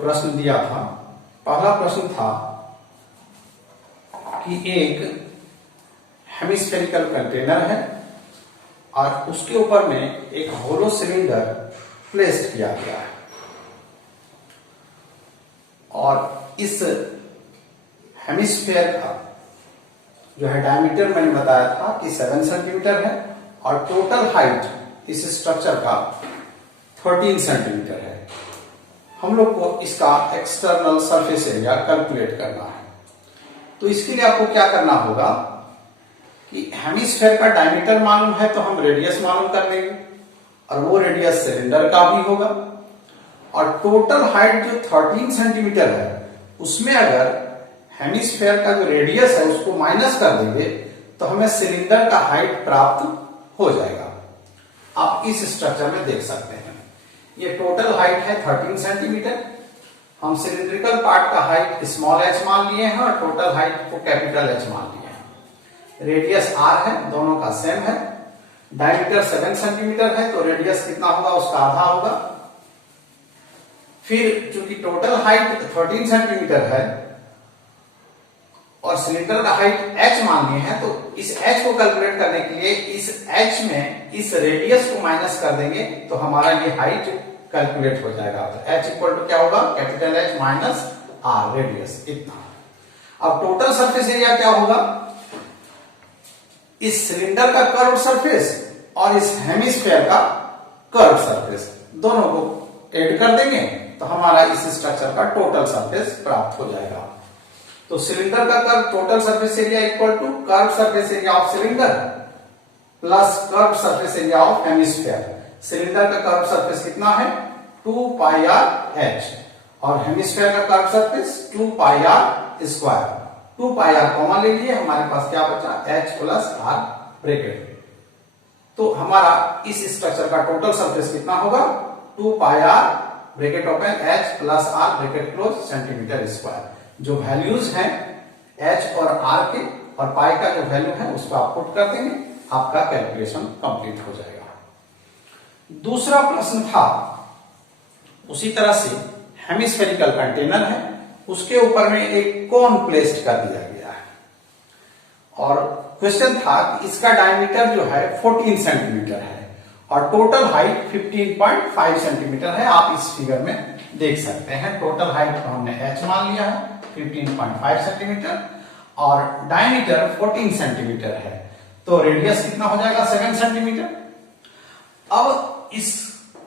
प्रश्न दिया था, पहला प्रश्न था कि एक हेमिस्फेरिकल कंटेनर है और उसके ऊपर में एक होलो सिलेंडर प्लेस्ड किया गया है और इस हेमिस्फेयर का जो है डायमीटर मैंने बताया था कि 7 सेंटीमीटर है और टोटल हाइट इस स्ट्रक्चर का 13 सेंटीमीटर है। हम लोग को इसका एक्सटर्नल सरफेस एरिया कैलकुलेट करना है। तो इसके लिए आपको क्या करना होगा कि हेमिस्फेयर का डायमीटर मालूम है तो हम रेडियस मालूम कर लेंगे और वो रेडियस सिलेंडर का भी होगा और टोटल हाइट जो 13 सेंटीमीटर है उसमें अगर हेमिस्फेयर का जो रेडियस है उसको माइनस कर देंगे तो हमें सिलेंडर का हाइट प्राप्त हो जाएगा। आप इस स्ट्रक्चर में देख सकते हैं ये टोटल हाइट है 13 सेंटीमीटर। हम सिलिंड्रिकल पार्ट का हाइट स्मॉल h मान लिए हैं और टोटल हाइट को कैपिटल H मान लिए हैं। रेडियस r है, दोनों का सेम है। डायमीटर 7 सेंटीमीटर है तो रेडियस कितना होगा उसका आधा होगा। फिर चूंकि टोटल हाइट 13 सेंटीमीटर है और सिलेंडर का हाइट h मान लिए हैं तो इस h को कैलकुलेट करने के लिए इस h में इस रेडियस को माइनस कर देंगे तो हमारा ये हाइट कैलकुलेट हो जाएगा। तो h इक्वल टू क्या होगा, capital H minus r radius इतना। अब टोटल सरफेस एरिया क्या होगा, इस सिलेंडर का कर्व सरफेस और इस हेमिस्फेयर का कर्व सरफेस दोनों को ऐड कर देंगे तो हमारा इस स्ट्रक्चर का टोटल सरफेस प्राप्त हो जाएगा। तो सिलेंडर का curve total surface area equal to curve surface area of cylinder plus curve surface area of hemisphere. Cylinder का कर्व सरफेस कितना है 2 पाई r h और हेमिस्फेयर का curve surface 2 pi r square. 2 pi r common ले लिए, हमारे पास क्या बचा h प्लस r ब्रैकेट। तो हमारा इस स्ट्रक्चर का टोटल सरफेस कितना होगा 2 pi r bracket open h plus r bracket close centimetre square. जो वैल्यूज हैं h और r के और पाई का जो वैल्यू है उसको आप पुट कर देंगे, आपका कैलकुलेशन कंप्लीट हो जाएगा। दूसरा प्रश्न था उसी तरह से हेमिस्फेरिकल कंटेनर है, उसके ऊपर में एक कोन प्लेस्ड कर दिया गया है और क्वेश्चन था कि इसका डायमीटर जो है 14 सेंटीमीटर है और टोटल हाइट 15.5 सेंटीमीटर है। आप इस फिगर में देख सकते हैं टोटल हाइट को हमने h मान लिया है 15.5 सेंटीमीटर और डायमीटर 14 सेंटीमीटर है तो रेडियस कितना हो जाएगा 7 सेंटीमीटर। अब इस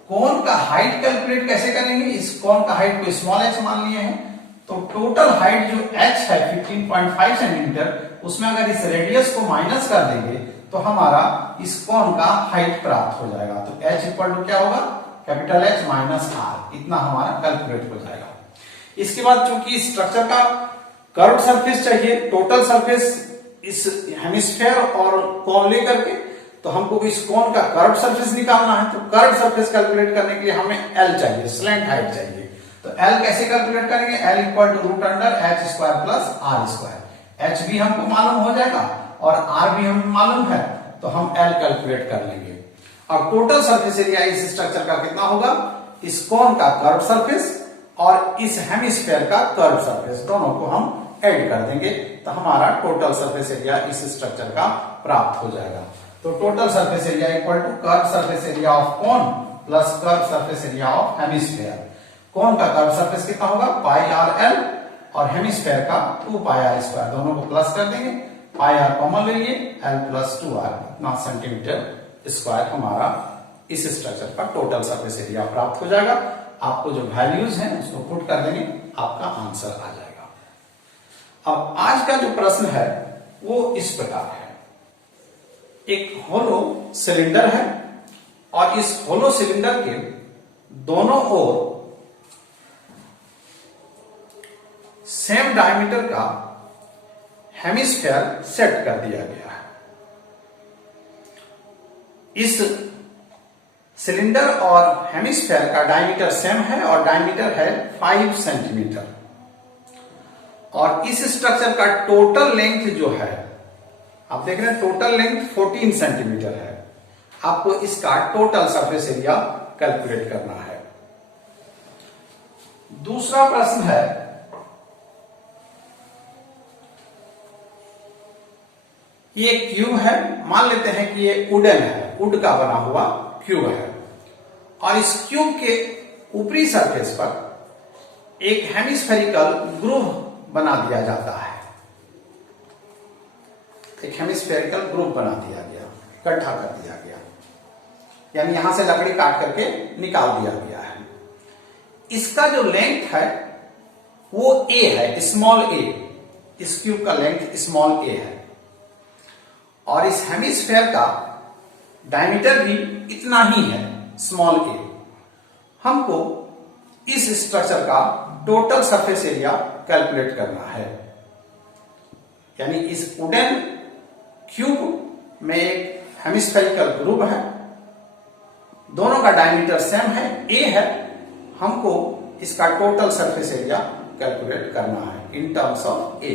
कोन का हाइट कैलकुलेट कैसे करेंगे, इस कोन का हाइट को स्मॉल h मान लिए हैं तो टोटल हाइट जो h है 15.5 सेंटीमीटर उसमें अगर इस रेडियस को माइनस कर देंगे तो हमारा इस कोन का हाइट प्राप्त हो जाएगा। तो h इक्वल टू क्या होगा कैपिटल H माइनस r, इतना हमारा कैलकुलेट हो जाएगा। इसके बाद चूंकि स्ट्रक्चर का कर्व सरफेस चाहिए, टोटल सरफेस इस हेमिस्फेयर और कोन लेकर के, तो हमको इस कोन का कर्व सरफेस निकालना है। तो कर्व सरफेस कैलकुलेट करने के लिए हमें L चाहिए, स्लैंट हाइट चाहिए। तो L कैसे कैलकुलेट करेंगे, L equal to root under h square plus r square. h भी हमको मालूम हो जाएगा और r भी हमें मालूम है तो हम L कैलकुलेट कर लेंगे। अब टोटल सरफेस एरिया इस स्ट्रक्चर का कितना होगा, इस कोन का कर्व सरफेस और इस हेमिस्फेयर का कर्व सरफेस दोनों को हम ऐड कर देंगे तो हमारा टोटल सरफेस एरिया इस स्ट्रक्चर का प्राप्त हो जाएगा। तो total surface area equal to curve surface area of cone plus curve surface area of hemisphere. Cone का कर्व सरफेस कितना होगा पाई r l और हेमिस्फेयर का 2 पाई r स्क्वायर, दोनों को प्लस कर देंगे, पाई r कॉमन ले लिए, l प्लस 2r इतना सेंटीमीटर स्क्वायर हमारा इस स्ट्रक्चर का टोटल सरफेस एरिया प्राप्त हो जाएगा। आपको जो वैल्यूज हैं उसको पुट कर देंगे, आपका आंसर आ जाएगा। अब आज का जो प्रश्न है वो इस प्रकार है, एक होलो सिलेंडर है और इस होलो सिलेंडर के दोनों ओर सेम डायमीटर का हेमिस्फेयर सेट कर दिया गया है। इस सिलेंडर और हेमिस्फेयर का डायमीटर सेम है और डायमीटर है 5 सेंटीमीटर और इस स्ट्रक्चर का टोटल लेंथ जो है, आप देख रहे हैं टोटल लेंथ 14 सेंटीमीटर है। आपको इसका टोटल सरफेस एरिया कैलकुलेट करना है। दूसरा प्रश्न है, ये क्यूब है, मान लेते हैं कि ये वुडन है, वुड का बना हुआ क्यूब है, और इस क्यूब के ऊपरी सरफेस पर एक हेमिस्फेरिकल ग्रूव बना दिया जाता है। एक हेमिस्फेरिकल ग्रूव बना दिया गया, इकट्ठा कर दिया गया, यानी यहां से लकड़ी काट करके निकाल दिया गया है। इसका जो लेंथ है वो a है, स्मॉल a, इस क्यूब का लेंथ स्मॉल a है, और इस हेमिस्फेयर का डायमीटर भी इतना ही है, स्मॉल a। हमको इस स्ट्रक्चर का टोटल सरफेस एरिया कैलकुलेट करना है, यानी इस वुडन क्यूब में एक हेमिस्फेरिकल ग्रूव है, दोनों का डायमीटर सेम है, a है, हमको इसका टोटल सरफेस एरिया कैलकुलेट करना है इन टर्म्स ऑफ a।